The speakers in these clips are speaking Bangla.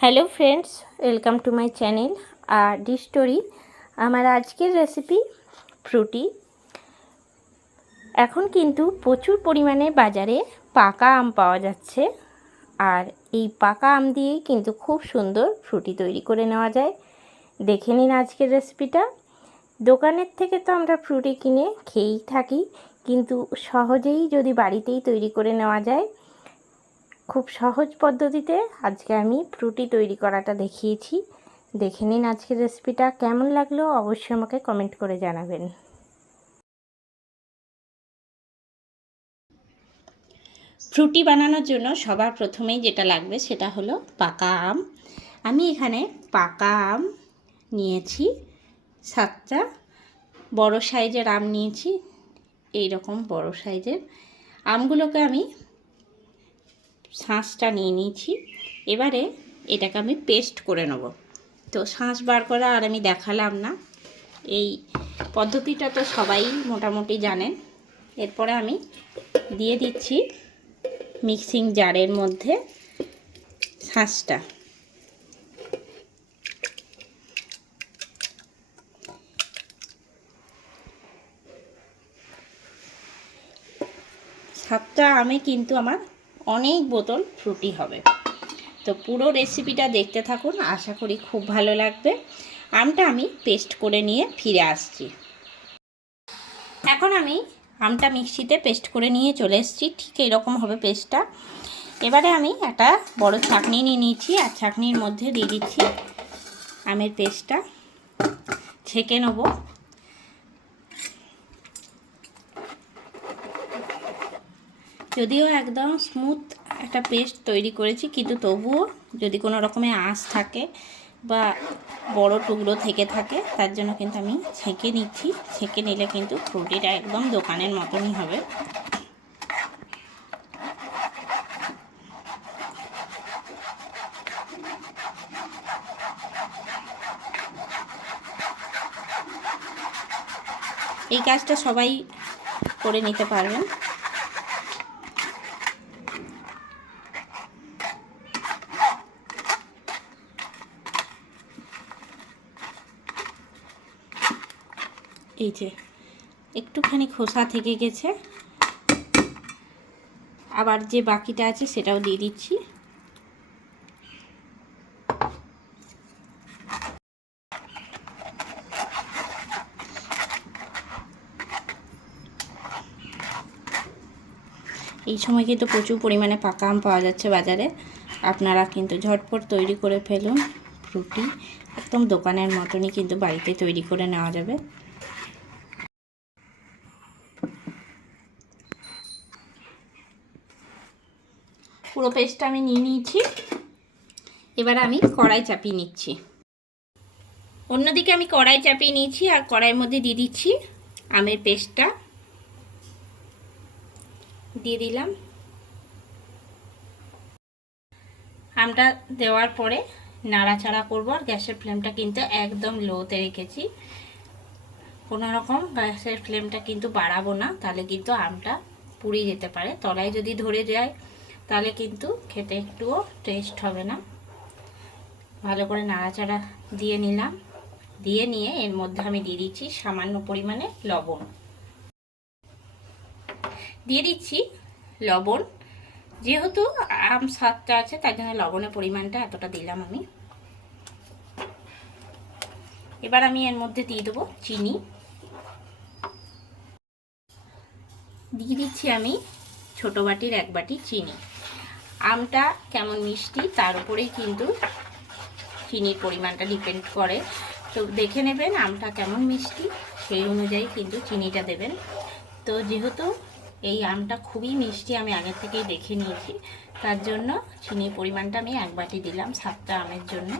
Hello friends, welcome to my channel R D story. আমার আজকের রেসিপি ফ্রুটি। এখন কিন্তু প্রচুর পরিমাণে বাজারে পাকা আম পাওয়া যাচ্ছে, আর এই পাকা আম দিয়েই কিন্তু খুব সুন্দর ফ্রুটি তৈরি করে নেওয়া যায়। দেখে নিন আজকের রেসিপিটা। দোকানের থেকে তো আমরা ফ্রুটি কিনে খেয়েই থাকি, কিন্তু সহজেই যদি বাড়িতেই তৈরি করে নেওয়া যায়, খুব সহজ পদ্ধতিতে আজকে আমি ফ্রুটি তৈরি করাটা দেখিয়েছি। দেখে নিন আজকের রেসিপিটা। কেমন লাগলো অবশ্যই আমাকে কমেন্ট করে জানাবেন। ফ্রুটি বানানোর জন্য সবার প্রথমেই যেটা লাগবে সেটা হলো পাকা আম। আমি এখানে পাকা আম নিয়েছি 7টা। বড় সাইজের আম নিয়েছি, এই রকম বড় সাইজের আমগুলোকে আমি শাঁসটা নিয়ে নিয়েছি। এবারে এটাকে আমি পেস্ট করে নেব। তো শাঁস বার করা আর আমি দেখালাম না, এই পদ্ধতিটা তো সবাই মোটামুটি জানেন। এরপরে আমি দিয়ে দিচ্ছি মিক্সিং জারের মধ্যে শাঁসটা। সাতটা আমে কিন্তু আমার অনেক বোতল ফ্রুটি হবে। তো পুরো রেসিপিটা দেখতে থাকুন, আশা করি খুব ভালো লাগবে। আমটা আমি পেস্ট করে নিয়ে ফিরে আসছি। এখন আমি আমটা মিক্সিতে পেস্ট করে নিয়ে চলে এসেছি। ঠিক এরকম হবে পেস্টটা। এবারে আমি একটা বড় ছাঁকনি নিয়ে নিয়েছি, আর ছাঁকনির মধ্যে দিয়ে দিচ্ছি আমের পেস্টটা, ছেঁকে নেব। যদিও একদম স্মুথ একটা পেস্ট তৈরি করেছি, কিন্তু তবুও যদি কোনো রকমের আঁশ থাকে বা বড় টুকরো থেকে থাকে, তার জন্য কিন্তু আমি ছেঁকে নিচ্ছি। ছেঁকে নিলে কিন্তু ফ্রুটিটা একদম দোকানের মতনই হবে। এই কাজটা সবাই করে নিতে পারবেন। এই যে একটুখানি খোসা থেকে গেছে, আবার যে বাকিটা আছে সেটাও দিয়ে দিচ্ছি। এই সময় কিন্তু প্রচুর পরিমাণে পাকা আম পাওয়া যাচ্ছে বাজারে। আপনারা কিন্তু ঝটপট তৈরি করে ফেলুন ফ্রুটি। একদম দোকানের মতনই কিন্তু বাড়িতে তৈরি করে নেওয়া যাবে। পুরো পেস্টটা আমি নিয়ে নিয়েছি। এবার আমি কড়াই চাপিয়ে নিচ্ছি। অন্যদিকে আমি কড়াই চাপিয়ে নিয়েছি, আর কড়াইয়ের মধ্যে দিয়ে দিচ্ছি আমের পেস্টটা। দিয়ে দিলাম। আমটা দেওয়ার পরে নাড়াচাড়া করব, আর গ্যাসের ফ্লেমটা কিন্তু একদম লোতে রেখেছি। কোনো রকম গ্যাসের ফ্লেমটা কিন্তু বাড়াবো না, তাহলে কিন্তু আমটা পুড়ে যেতে পারে। তলায় যদি ধরে যায় তাহলে কিন্তু খেতে একটুও টেস্ট হবে না। ভালো করে নাড়াচাড়া দিয়ে নিলাম। দিয়ে নিয়ে এর মধ্যে আমি দিয়ে দিচ্ছি সামান্য পরিমাণে লবণ। দিয়ে দিচ্ছি লবণ। যেহেতু আম 7টা আছে, তার জন্য লবণের পরিমাণটা এতটা দিলাম আমি। এবার আমি এর মধ্যে দিয়ে দেবো চিনি। দিয়ে দিচ্ছি আমি ছোট বাটির 1 বাটি চিনি। আমটা কেমন মিষ্টি তার উপরেই কিন্তু চিনির পরিমাণটা ডিপেন্ড করে। তো দেখে নেবেন আমটা কেমন মিষ্টি, সেই অনুযায়ী কিন্তু চিনিটা দেবেন। তো যেহেতু এই আমটা খুবই মিষ্টি, আমি আগের থেকেই দেখে নিয়েছি, তার জন্য চিনির পরিমাণটা আমি 1 বাটি দিলাম 7টা আমের জন্য।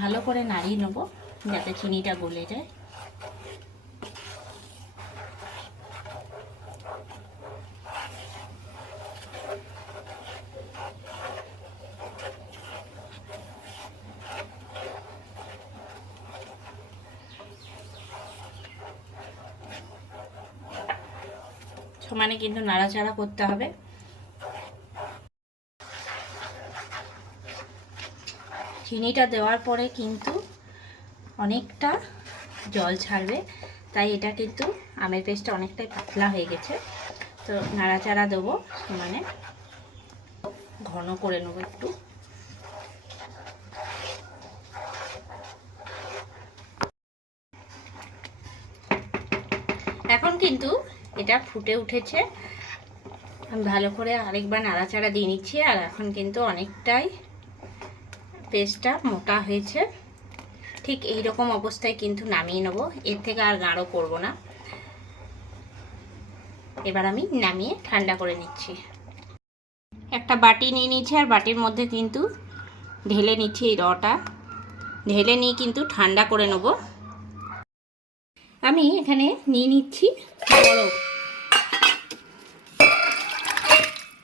ভালো করে নাড়িয়ে নেব যাতে চিনিটা গলে যায়। সমানে কিন্তু নাড়াচাড়া করতে হবে। চিনিটা দেওয়ার পরে কিন্তু অনেকটা জল ছাড়বে, তাই এটা কিন্তু আমের পেস্টটা অনেকটাই পাতলা হয়ে গেছে। তো নাড়াচাড়া দেবো, মানে ঘন করে নেবো একটু। এখন কিন্তু এটা ফুটে উঠেছে, আমি ভালো করে আরেকবার নাড়াচাড়া দিয়ে নিচ্ছি। আর এখন কিন্তু অনেকটাই পেস্টটা মোটা হয়েছে। ঠিক এই রকম অবস্থায় কিন্তু নামিয়ে নেব, এর থেকে আর গাঢ় করব না। এবার আমি নামিয়ে ঠান্ডা করে নিচ্ছি। একটা বাটি নিয়ে নিচ্ছি, আর বাটির মধ্যে কিন্তু ঢেলে নিচ্ছি এই রটা। ঢেলে নিয়ে কিন্তু ঠান্ডা করে নেব। আমি এখানে নিয়ে নিচ্ছি বরফ।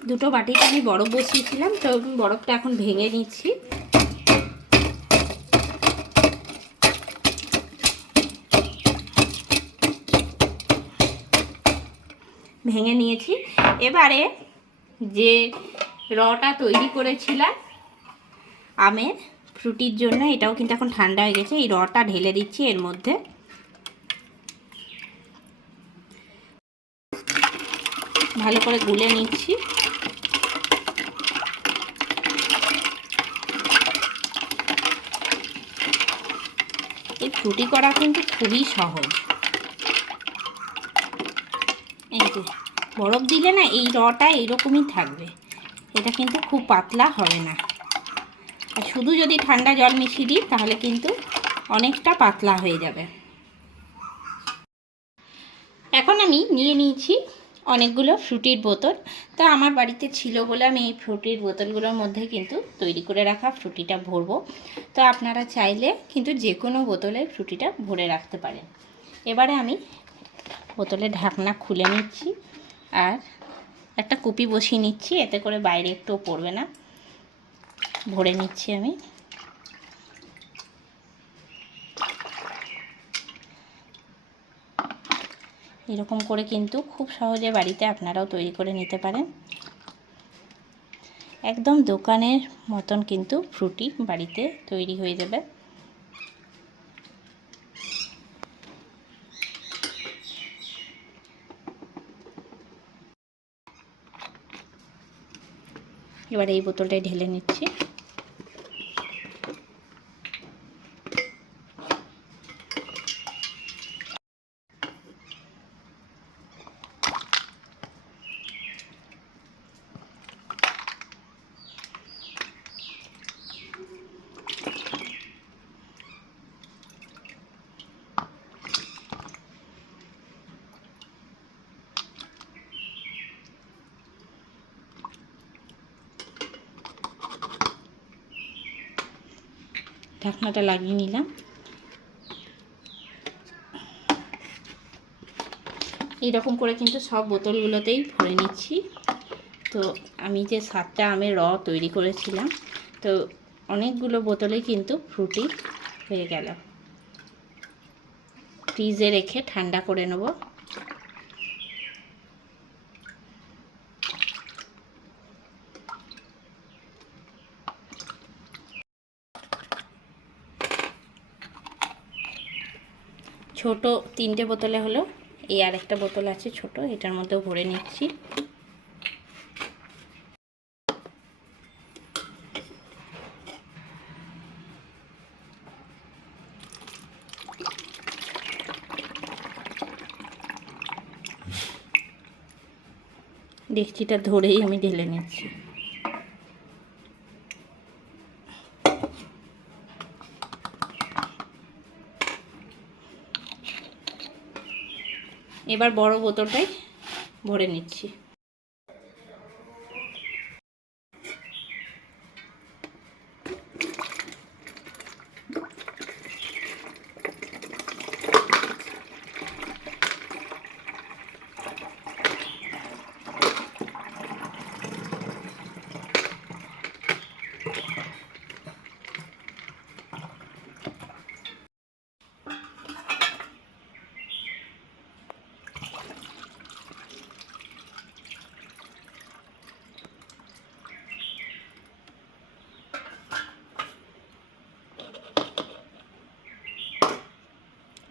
দুটো বাটিতে আমি বরফ বসিয়েছিলাম, তো বরফটা এখন ভেঙে নিচ্ছি। ভেঙে নিয়েছি। এবারে যে রটা তৈরি করেছিলাম আমের ফ্রুটির জন্য, এটাও কিন্তু এখন ঠান্ডা হয়ে গেছে। এই রটা ঢেলে দিচ্ছি এর মধ্যে। ভালো করে গুলে নিচ্ছি। এই ফ্রুটি করা কিন্তু খুবই সহজ। এই যে বরফ দিলে না, এই রটা এইরকমই থাকবে, এটা কিন্তু খুব পাতলা হবে না। আর শুধু যদি ঠান্ডা জল মিশিয়ে দিই তাহলে কিন্তু অনেকটা পাতলা হয়ে যাবে। এখন আমি নিয়ে নিয়েছি অনেকগুলো ফ্রুটির বোতল। তা আমার বাড়িতে ছিল বলে আমি এই ফ্রুটির বোতলগুলোর মধ্যে কিন্তু তৈরি করে রাখা ফ্রুটিটা ভরবো। তো আপনারা চাইলে কিন্তু যে কোনো বোতলে ফ্রুটিটা ভরে রাখতে পারেন। এবারে আমি বোতলের ঢাকনা খুলে নিচ্ছি, আর একটা কুপি বসিয়ে নিচ্ছি, এতে করে বাইরে একটু পড়বে না। ভরে নিচ্ছি আমি। এরকম করে কিন্তু খুব সহজে বাড়িতে আপনারাও তৈরি করে নিতে পারেন। একদম দোকানের মতন কিন্তু ফ্রুটি বাড়িতে তৈরি হয়ে যাবে। এবার এই বোতলটায় ঢেলে নিচ্ছি। ঢাকনাটা লাগিয়ে নিলাম। এইরকম করে কিন্তু সব বোতলগুলোতেই ভরে নিচ্ছি। তো আমি যে 7টা আমের তৈরি করেছিলাম, তো অনেকগুলো বোতলেই কিন্তু ফ্রুটি হয়ে গেল। ফ্রিজে রেখে ঠান্ডা করে নেব। ছোট 3টে বোতলে হলো, এই আরেকটা বোতল আছে ছোট, এটার মধ্যেও ভরে নিচ্ছি। ডেকচিটা ধরেই আমি ঢেলে নিচ্ছি। এবার বড় বোতলটাই ভরে নিচ্ছি।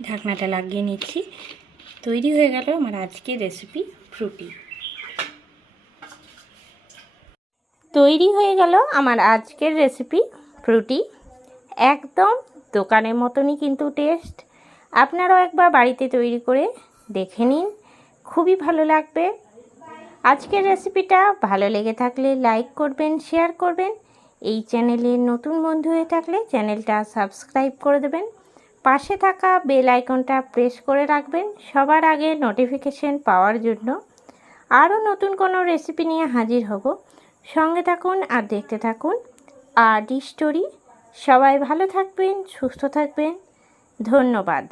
ঢাকনাটা লাগিয়ে নিচ্ছি। তৈরি হয়ে গেল আমার আজকের রেসিপি ফ্রুটি। তৈরি হয়ে গেল আমার আজকের রেসিপি ফ্রুটি। একদম দোকানের মতনই কিন্তু টেস্ট। আপনারাও একবার বাড়িতে তৈরি করে দেখে নিন, খুবই ভালো লাগবে। আজকের রেসিপিটা ভালো লেগে থাকলে লাইক করবেন, শেয়ার করবেন। এই চ্যানেলে নতুন বন্ধু হয়ে থাকলে চ্যানেলটা সাবস্ক্রাইব করে দেবেন। পাশে থাকা বেল আইকনটা প্রেস করে রাখবেন সবার আগে নোটিফিকেশন পাওয়ার জন্য। আরও নতুন কোনো রেসিপি নিয়ে হাজির হব। সঙ্গে থাকুন আর দেখতে থাকুন আর ডি স্টোরি। সবাই ভালো থাকবেন, সুস্থ থাকবেন। ধন্যবাদ।